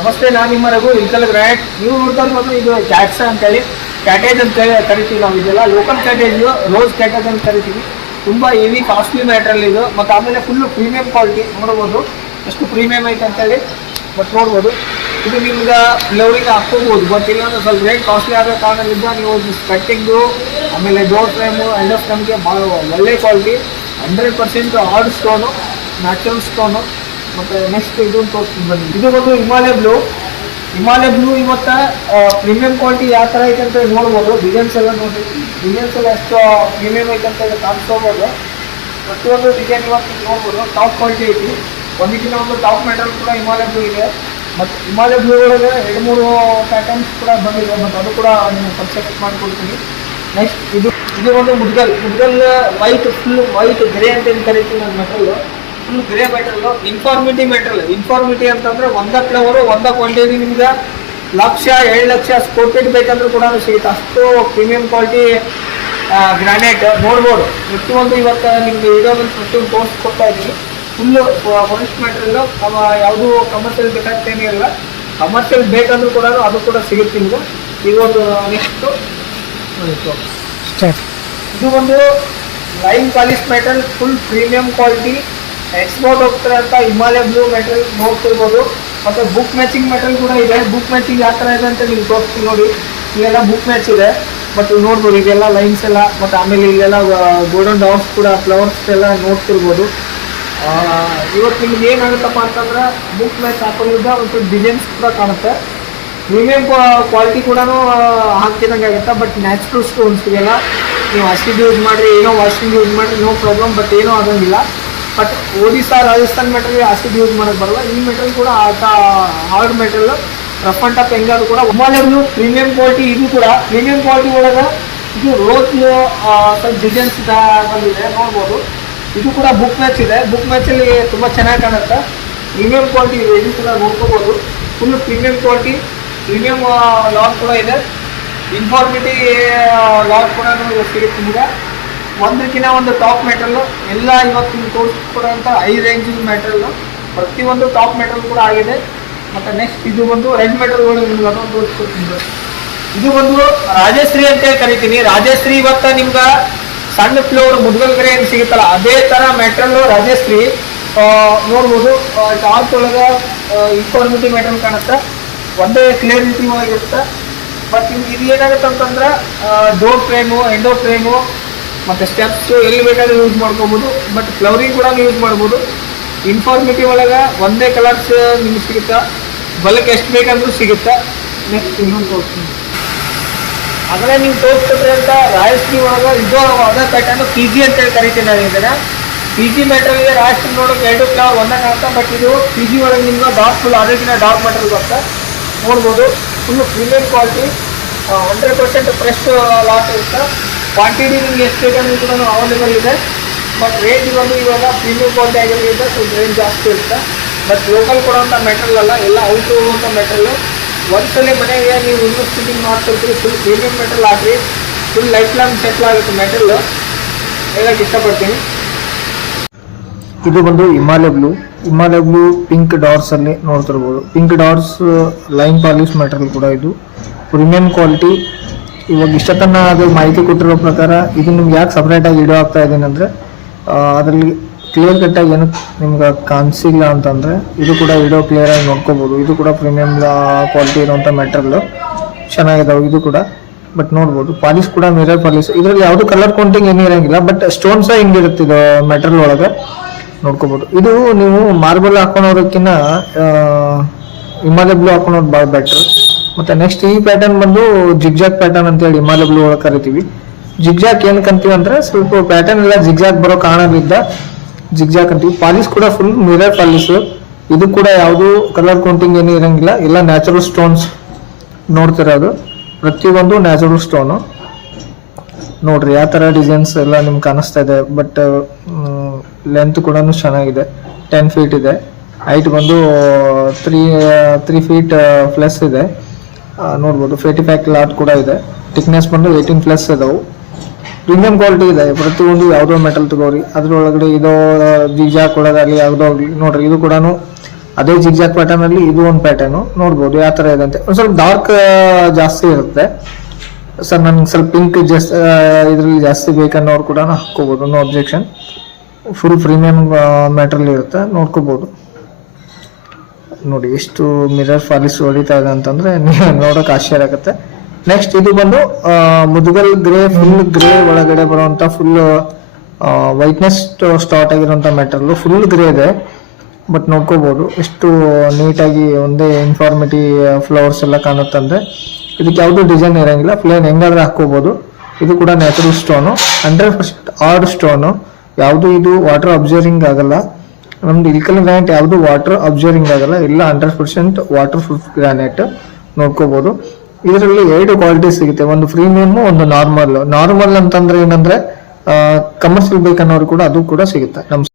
ನಮಸ್ತೆ, ನಾನು ನಿಮ್ಮ ರಘು ಇಲ್ಕಲ್ ಗ್ರಾನೈಟ್. ನೀವು ನೋಡ್ತಾ ಇರ್ಬೋದು, ಇದು ಕ್ಯಾಟ್ಸ್ ಅಂತೇಳಿ ಕ್ಯಾಟೇಜ್ ಅಂತ ಕರಿತೀವಿ ನಾವು. ಇದೆಲ್ಲ ಲೋಕಲ್ ಕ್ಯಾಟೇಜ್, ರೋಸ್ ಕ್ಯಾಟೇಜ್ ಅಂತ ಕರಿತೀವಿ. ತುಂಬ ಹೆವಿ ಕಾಸ್ಟ್ಲಿ ಮ್ಯಾಟ್ರಲ್ ಇದು. ಮತ್ತು ಆಮೇಲೆ ಫುಲ್ಲು ಪ್ರೀಮಿಯಂ ಕ್ವಾಲಿಟಿ. ನೋಡ್ಬೋದು ಎಷ್ಟು ಪ್ರೀಮಿಯಂ ಐತೆ ಅಂತೇಳಿ. ಬಟ್ ನೋಡ್ಬೋದು ಇದು ನಿಮ್ಗೆ ಫ್ಲವರಿಂಗ್ ಹಾಕ್ಕೋಬೋದು. ಬಟ್ ಇಲ್ಲ ಅಂದ್ರೆ ಸ್ವಲ್ಪ ರೇಟ್ ಕಾಸ್ಟ್ಲಿ ಆಗೋ ಕಾರಣದಿಂದ ನೀವು ಕಟ್ಟಿಂಗು ಆಮೇಲೆ ಡೋರ್ ಫ್ರೇಮು ಎಂಡ್ ಆಫ್ ನಮಗೆ ಭಾಳ ಒಳ್ಳೆ quality, 100% hard stone, natural stone. ಮತ್ತು ನೆಕ್ಸ್ಟ್ ಇದನ್ನು ತೋರಿಸ್ತೀನಿ ಬನ್ನಿ. ಇದು ಒಂದು ಹಿಮಾಲಯ ಬ್ಲೂ. ಇವತ್ತು ಪ್ರೀಮಿಯಂ ಕ್ವಾಲಿಟಿ ಯಾವ ಥರ ಐತೆ ಅಂತ ನೋಡ್ಬೋದು. ಡಿಸೈನ್ಸ್ ಎಲ್ಲ ನೋಡಿ, ಡಿಸೈನ್ಸ್ ಎಲ್ಲ ಎಷ್ಟು ಪ್ರೀಮಿಯಂ ಐತೆ ಅಂತ ಕಾಣಿಸ್ಕೋಬೋದು. ಪ್ರತಿಯೊಂದು ಡಿಸೈನ್ ಇವತ್ತು ನೋಡ್ಬೋದು ಟಾಪ್ ಕ್ವಾಲಿಟಿ ಐತಿ. ಒಂದಕ್ಕಿಂತ ಒಂದು ಟಾಪ್ ಮೆಟಲ್ ಕೂಡ ಹಿಮಾಲಯ ಬ್ಲೂ ಇದೆ. ಮತ್ತು ಹಿಮಾಲಯ ಬ್ಲೂ ಒಳಗೆ 2-3 ಪ್ಯಾಟರ್ನ್ಸ್ ಕೂಡ ಬಂದಿದೆ. ಮತ್ತು ಅದು ಕೂಡ ನೀವು ಸಬ್ಸೆಕ್ಟ್ ಮಾಡಿಕೊಡ್ತೀನಿ. ನೆಕ್ಸ್ಟ್ ಇದು ಒಂದು Mudgal white, full white grey ಅಂತ ಏನು ಕರಿತೀವಿ ನನ್ನ ಮೆಟಲ್ಲು. ಫುಲ್ ಗ್ರೇ ಮೆಟಲ್ಲು, ಇನ್ಫಾರ್ಮಿಟಿ ಅಂತಂದರೆ ಒಂದೇ ಫ್ಲವರು ಒಂದೇ ಕ್ವಾಂಟಿಟಿ ನಿಮ್ಗೆ 1,00,000 2 ಲಕ್ಷ ಸ್ಕ್ವೇರ್ ಫೀಟ್ ಬೇಕಂದ್ರೂ ಕೂಡ ಸಿಗುತ್ತೆ. ಅಷ್ಟು ಪ್ರೀಮಿಯಂ ಕ್ವಾಲಿಟಿ ಗ್ರಾನೈಟ್ ನೋಡ್ಬೋದು. ಪ್ರತಿಯೊಂದು ಇವತ್ತು ನಿಮ್ಗೆ ವಿಡಿಯೋದಲ್ಲಿ ಪ್ರತಿಯೊಂದು ತೋರಿಸ್ಕೊಡ್ತಾ ಇದ್ದೀನಿ. Full finish material. ಯಾವುದೂ ಕಮರ್ಷಿಯಲ್ ಬೇಕಾಗ್ತೇನೆ ಇಲ್ಲ. ಕಮರ್ಷಿಯಲ್ ಬೇಕಂದ್ರೂ ಕೂಡ ಅದು ಕೂಡ ಸಿಗುತ್ತೆ ನಿಮ್ಗೆ. ಇದೊಂದು ನೆಕ್ಸ್ಟು ಸ್ಟಾರ್ಟ್. ಇದು ಒಂದು line polish metal, full premium quality, export ಹೋಗ್ತಾರೆ ಅಂತ ಹಿಮಾಲಯ ಬ್ಲೂ ಮೆಟಲ್ ನೋಡ್ತಿರ್ಬೋದು. ಮತ್ತು ಬುಕ್ ಮ್ಯಾಚಿಂಗ್ ಮೆಟಲ್ ಕೂಡ ಇದೆ. ಬುಕ್ ಮ್ಯಾಚಿಂಗ್ ಯಾವ ಥರ ಇದೆ ಅಂತ ನೀವು ತೋರಿಸ್ತೀನಿ ನೋಡಿ. ಇಲ್ಲೆಲ್ಲ ಬುಕ್ ಮ್ಯಾಚ್ ಇದೆ. ಬಟ್ ನೋಡ್ಬೋದು ಇದೆಲ್ಲ ಲೈನ್ಸ್ ಎಲ್ಲ. ಮತ್ತು ಆಮೇಲೆ ಇಲ್ಲೆಲ್ಲ ಗೋಲ್ಡನ್ ಡಾಟ್ಸ್ ಕೂಡ, ಫ್ಲವರ್ಸ್ ಎಲ್ಲ ನೋಡ್ತಿರ್ಬೋದು. ಇವತ್ತು ನಿಮ್ಗೆ ಏನಾಗುತ್ತಪ್ಪ ಅಂತಂದ್ರೆ ಬುಕ್ ಮ್ಯಾಚ್ ಹಾಕೋದ್ರಿಂದ ಒಂದು ಡಿಸೈನ್ಸ್ ಕೂಡ ಕಾಣುತ್ತೆ. ಪ್ರೀಮಿಯಂ ಕ್ವಾಲಿಟಿ ಕೂಡ ಹಾಕ್ತಿದಂಗೆ ಆಗುತ್ತೆ. ಬಟ್ ನ್ಯಾಚುರಲ್ ಸ್ಟೋನ್ಸ್ ಇದೆಲ್ಲ ನೀವು ಆಸಿಡ್ ಯೂಸ್ ಮಾಡಿರಿ, ಏನೋ ವಾಷಿಂಗ್ ಯೂಸ್ ಮಾಡಿರಿ, ನೋ ಪ್ರಾಬ್ಲಮ್. ಬಟ್ ಏನೂ ಆಗೋಂಗಿಲ್ಲ. But Odisha Rajasthan material acid use ಮಾಡೋಕ್ಕೆ ಬರಲ್ಲ. ಈ ಮೆಟೀರಿಯಲ್ ಕೂಡ hard material, rough and tough ಹೆಂಗಾದ್ರು ಕೂಡ ಹಿಮಾಲಯ ಬ್ಲೂ ಪ್ರೀಮಿಯಂ ಕ್ವಾಲಿಟಿ. ಇದು ಕೂಡ ಪ್ರೀಮಿಯಂ ಕ್ವಾಲಿಟಿ ಒಳಗೆ ಇದು ರೋಸ್ ಸ್ವಲ್ಪ ಡಿಸೈನ್ಸ್ ಬಂದಿದೆ ನೋಡ್ಬೋದು. ಇದು ಕೂಡ ಬುಕ್ ಮ್ಯಾಚ್ ಇದೆ. ಬುಕ್ ಮ್ಯಾಚಲ್ಲಿ ತುಂಬ ಚೆನ್ನಾಗಿ ಕಾಣುತ್ತೆ. ಪ್ರೀಮಿಯಂ ಕ್ವಾಲಿಟಿ ಇದೆ. ಇದು ಕೂಡ ನೋಡ್ಕೋಬೋದು. Full premium quality, premium lot ಕೂಡ ಇದೆ. ಇನ್ಫಾರ್ಮಿಟಿ ಲಾಟ್ ಕೂಡ ಸಿಗುತ್ತೆ ನಿಮಗೆ. ಒಂದಕ್ಕಿಂತ ಒಂದು ಟಾಪ್ ಮೆಟೀರಿಯಲ್ಲು ಎಲ್ಲ ಇವತ್ತು ನೀವು ತೋರಿಸ್ಕೊಡೋಂಥ ಹೈ ರೇಂಜಿನ ಮೆಟೀರಿಯಲ್ಲು. ಪ್ರತಿಯೊಂದು ಟಾಪ್ ಮೆಟೀರಿಯಲ್ ಕೂಡ ಆಗಿದೆ. ಮತ್ತು ನೆಕ್ಸ್ಟ್ ಇದು ಬಂದು ರೆಡ್ ಮೆಟೀರಿಯಲ್ಗಳು ನಿಮ್ಗೆ ಅದೊಂದು ತೋರಿಸ್ಕೊಡ್ತೀನಿ. ಇದು ಬಂದು ರಾಜಶ್ರೀ ಅಂತೇಳಿ ಕರಿತೀನಿ. ರಾಜಶ್ರೀ ಇವತ್ತು ನಿಮ್ಗೆ ಸಣ್ಣ ಫ್ಲೋರ್ ಮುದ್ಗಲ್ ಗ್ರೇ ಏನು ಸಿಗುತ್ತಲ್ಲ ಅದೇ ಥರ ಮೆಟೀರಿಯಲ್ಲು ರಾಜಶ್ರೀ ನೋಡ್ಬೋದು. ಟಾಪ್ ಒಳಗೆ ಇನ್ಫಾರ್ಮಿಟಿ ಮೆಟೀರಿಯಲ್ ಕಾಣುತ್ತೆ. ಒಂದೇ ಕ್ಲಿಯರಿಟಿ ಇರುತ್ತೆ. ಬಟ್ ನಿಮ್ಗೆ ಇದು ಏನಾಗುತ್ತೆ ಅಂತಂದ್ರೆ ಡೋರ್ ಫ್ರೇಮು, ಎಂಡೋ ಫ್ರೇಮು ಮತ್ತು ಸ್ಟೆಪ್ಸು ಎಲ್ಲಿ ಬೇಕಾದರೂ ಯೂಸ್ ಮಾಡ್ಕೋಬೋದು. ಬಟ್ ಫ್ಲವರಿಂಗ್ ಕೂಡ ಯೂಸ್ ಮಾಡ್ಬೋದು. ಇನ್ಫಾರ್ಮಿಟಿ ಒಳಗೆ ಒಂದೇ ಕಲರ್ಸ್ ನಿಮ್ಗೆ ಸಿಗುತ್ತೆ. ಬಲ್ಕ್ ಎಷ್ಟು ಬೇಕಂದ್ರೂ ಸಿಗುತ್ತೆ. ನೆಕ್ಸ್ಟ್ ಇನ್ನೊಂದು ತೋರಿಸ್ತೀನಿ. ಆಗಲೇ ನೀವು ತೋರಿಸ್ಕೊಟ್ರಿ ಅಂತ ರಾಯಶ್ರೀ ಒಳಗೆ ಇದು ಅದೇ ಪ್ಯಾಟರ್ನು PG ಅಂತೇಳಿ ಕರಿತೀನಿ ನಾನು ಇದನ್ನು. PG ಮೆಟೀರಿಯಲ್ಗೆ ರಾಯಶ್ರೀ ನೋಡೋಕೆ 2 ಫ್ಲವರ್ ಒಂದೇ ಕಾಣುತ್ತೆ. ಬಟ್ ಇದು PG ಒಳಗೆ ನಿಮ್ಗೆ ಡಾರ್ಕ್ ಫುಲ್ ಅದಕ್ಕಿಂತ ಡಾರ್ಕ್ ಮೆಟೀರಿಯಲ್ ಬರುತ್ತೆ ನೋಡ್ಬೋದು. Full premium quality, 100% fresh lot ಇರುತ್ತೆ. ಕ್ವಾಂಟಿಟಿ ನಿಮ್ಗೆ ಎಷ್ಟು ಬೇಕಂದ್ರೂ ಕೂಡ ಅವೈಲೇಬಲ್ ಇದೆ. ಬಟ್ ರೇಟ್ ಬಂದು ಇವಾಗ ಪ್ರೀಮಿಯಂ ಕ್ವಾಲಿಟಿ ಆಗಿರೋದ್ರಿಂದ ಸ್ವಲ್ಪ ರೇಟ್ ಜಾಸ್ತಿ ಇರುತ್ತೆ. ಬಟ್ ಲೋಕಲ್ ಕೊಡೋಂಥ ಮೆಟೀರಿಯಲ್ ಅಲ್ಲ, ಎಲ್ಲ ಔಟ್ ಹೋಗುವಂಥ ಮೆಟೀರಿಯಲ್ಲು. ಒಂದ್ಸಲ ಮನೆಗೆ ನೀವು ಇನ್ವೆಸ್ಟಿಂಗ್ ಮಾಡ್ತಿರ್ತೀರಿ, ಫುಲ್ ಪ್ರೀಮಿಯಂ ಮೆಟೀರಿಯಲ್ ಹಾಕಿ, ಫುಲ್ ಲೈಫ್ ಲಾಂಗ್ ಸೆಟ್ಲ್ ಆಗುತ್ತೆ ಮೆಟೀರಿಯಲ್ಲು. ಹೇಳಕ್ಕೆ ಇಷ್ಟಪಡ್ತೀನಿ. ಇದು ಬಂದು ಹಿಮಾಲಯ ಬ್ಲೂ ಪಿಂಕ್ ಡಾಟ್ಸಲ್ಲಿ ನೋಡ್ತಿರ್ಬೋದು. Pink dots line polish material ಕೂಡ ಇದು ಪ್ರೀಮಿಯಂ ಕ್ವಾಲಿಟಿ. ಇವಾಗ ಇಷ್ಟತನ ಅದು ಮಾಹಿತಿ ಕೊಟ್ಟಿರೋ ಪ್ರಕಾರ ಇದು ನಿಮ್ಗೆ ಯಾಕೆ ಸಪ್ರೇಟಾಗಿ ವಿಡಿಯೋ ಆಗ್ತಾ ಇದ್ದೀನಿ ಅಂದರೆ ಅದರಲ್ಲಿ ಕ್ಲಿಯರ್ ಕಟ್ಟಾಗಿ ಏನು ನಿಮ್ಗೆ ಕಾಣಿಸಿಲ್ಲ ಅಂತಂದರೆ ಇದು ಕೂಡ ವಿಡಿಯೋ ಕ್ಲಿಯರಾಗಿ ನೋಡ್ಕೋಬೋದು. ಇದು ಕೂಡ ಪ್ರೀಮಿಯಂ ಕ್ವಾಲಿಟಿ ಇರುವಂಥ ಮೆಟೀರಿಯಲ್ಲು ಚೆನ್ನಾಗಿದ್ದಾವೆ ಇದು ಕೂಡ. ಬಟ್ ನೋಡ್ಬೋದು ಪಾಲಿಶ್ ಕೂಡ ಮಿರರ್ ಪಾಲಿಶ್. ಇದರಲ್ಲಿ ಯಾವುದು ಕಲರ್ ಕೌಂಟಿಂಗ್ ಏನೂ ಇರೋಂಗಿಲ್ಲ. ಬಟ್ ಸ್ಟೋನ್ಸ ಹಿಂಗಿರುತ್ತೆ ಇದು ಮೆಟೀರಿಯಲ್ ಒಳಗೆ ನೋಡ್ಕೋಬೋದು. ಇದು ನೀವು ಮಾರ್ಬಲ್ ಹಾಕೊಳೋದಕ್ಕಿಂತ ಹಿಮಾಲಯ ಬ್ಲೂ ಹಾಕೊಳೋದು ಭಾಳ ಬೆಟ್ರ್. ಮತ್ತು ನೆಕ್ಸ್ಟ್ ಈ ಪ್ಯಾಟರ್ನ್ ಬಂದು ಜಿಗ್ಜಾಗ್ ಪ್ಯಾಟರ್ನ್ ಅಂತೇಳಿ ಹಿಮಾಲಯ ಬ್ಲೂ ಒಳಗೆ ಕರಿತೀವಿ. ಜಿಗ್ಜಾಗ್ ಏನಕ್ಕೆ ಅಂತೀವಿ ಅಂದರೆ ಸ್ವಲ್ಪ ಪ್ಯಾಟರ್ನ್ ಎಲ್ಲ ಜಿಗ್ಜಾಗ್ ಬರೋ ಕಾರಣದಿಂದ ಜಿಗ್ಜಾಗ್ ಅಂತೀವಿ. ಪಾಲಿಶ್ ಕೂಡ ಫುಲ್ ಮಿರರ್ ಪಾಲಿಶು. ಇದು ಕೂಡ ಯಾವುದು ಕಲರ್ ಕೌಂಟಿಂಗ್ ಏನೂ ಇರೋಂಗಿಲ್ಲ. ಎಲ್ಲ ನ್ಯಾಚುರಲ್ ಸ್ಟೋನ್ಸ್ ನೋಡ್ತಿರೋದು. ಪ್ರತಿಯೊಂದು ನ್ಯಾಚುರಲ್ ಸ್ಟೋನು ನೋಡ್ರಿ ಯಾವ ಥರ ಡಿಸೈನ್ಸ್ ಎಲ್ಲ ನಿಮ್ಗೆ ಕಾಣಿಸ್ತಾ ಇದೆ. ಬಟ್ ಲೆಂತ್ ಕೂಡ ಚೆನ್ನಾಗಿದೆ, 10 ಫೀಟ್ ಇದೆ. ಹೈಟ್ ಬಂದು 3 ಫೀಟ್ ಪ್ಲಸ್ ಇದೆ ನೋಡ್ಬೋದು. 45 ಲಾಟ್ ಕೂಡ ಇದೆ. ಥಿಕ್ನೆಸ್ ಬಂದು 18+ ಇದಾವೆ. ಪ್ರೀಮಿಯಂ ಕ್ವಾಲಿಟಿ ಇದೆ. ಪ್ರತಿಯೊಂದು ಯಾವುದೋ ಮೆಟಲ್ ತಗೋರಿ ಅದ್ರೊಳಗಡೆ ಇದೋ ಜಿಗ್ಜಾಗ್ ಕೊಡೋದಾಗಲಿ ಯಾವುದೋ ಆಗಲಿ ನೋಡ್ರಿ. ಇದು ಕೂಡ ಅದೇ ಜಿಗ್ಜಾಗ್ ಪ್ಯಾಟರ್ನ್ ಅಲ್ಲಿ ಇದು ಒಂದು ಪ್ಯಾಟರ್ನ್ ನೋಡ್ಬೋದು ಯಾವ ತರ ಇದೆ ಅಂತ. ಒಂದ್ ಸ್ವಲ್ಪ ಡಾರ್ಕ್ ಜಾಸ್ತಿ ಇರುತ್ತೆ ಸರ್. ನನ್ಗೆ ಸ್ವಲ್ಪ ಪಿಂಕ್ ಇದ್ರಲ್ಲಿ ಜಾಸ್ತಿ ಬೇಕನ್ನೋರು ಕೂಡ ಹಾಕೋಬಹುದು, no objection. Full premium material ಇರುತ್ತೆ, ನೋಡ್ಕೋಬಹುದು. ನೋಡಿ ಎಷ್ಟು ಮಿರರ್ ಪಾಲಿಶ್ ಹೊಡಿತಾ ಇದೆ ಅಂತಂದ್ರೆ ನೀವು ನೋಡೋಕೆ ಆಶ್ಚರ್ಯ ಆಗುತ್ತೆ. ನೆಕ್ಸ್ಟ್ ಇದು ಬಂದು ಮುದುಗಲ್ ಗ್ರೇ, ಫುಲ್ ಗ್ರೇ ಒಳಗಡೆ ಬರುವಂತ ಫುಲ್ ವೈಟ್ನೆಸ್ ಸ್ಟಾರ್ಟ್ ಆಗಿರುವಂತ ಮೆಟೀರಿಯಲ್, ಫುಲ್ ಗ್ರೇ ಇದೆ. ಬಟ್ ನೋಡ್ಕೋಬಹುದು ಎಷ್ಟು ನೀಟಾಗಿ ಒಂದೇ ಇನ್ಫಾರ್ಮೇಟಿವ್ ಫ್ಲವರ್ಸ್ ಎಲ್ಲ ಕಾಣುತ್ತಂದ್ರೆ ಇದಕ್ಕೆ ಯಾವುದು ಡಿಸೈನ್ ಇರಂಗಿಲ್ಲ, ಪ್ಲೇನ್ ಹೆಂಗಾದ್ರೆ ಹಾಕೋಬಹುದು. ಇದು ಕೂಡ ನ್ಯಾಚುರಲ್ ಸ್ಟೋನು, 100% ಆರ್ಡ್ ಸ್ಟೋನು. ಯಾವುದು ಇದು ವಾಟರ್ ಅಬ್ಸರ್ವಿಂಗ್ ಆಗಲ್ಲ. ನಮ್ದು ಇಲ್ಕಲ್ ಗ್ರಾನೈಟ್ ಯಾವುದು ವಾಟರ್ ಅಬ್ಸರ್ವಿಂಗ್ ಆಗಲ್ಲ, ಇಲ್ಲ 100% ವಾಟರ್ ಪ್ರೂಫ್ ಗ್ರಾನೈಟ್. ನೋಡ್ಕೋಬಹುದು. ಇದರಲ್ಲಿ 2 ಕ್ವಾಲಿಟಿ ಸಿಗುತ್ತೆ, ಒಂದು ಪ್ರೀಮಿಯಮ್, ಒಂದು ನಾರ್ಮಲ್. ನಾರ್ಮಲ್ ಅಂತಂದ್ರೆ ಏನಂದ್ರೆ ಕಮರ್ಷಿಯಲ್ ಬೇಕನ್ನೋರು ಕೂಡ ಅದು ಕೂಡ ಸಿಗುತ್ತೆ.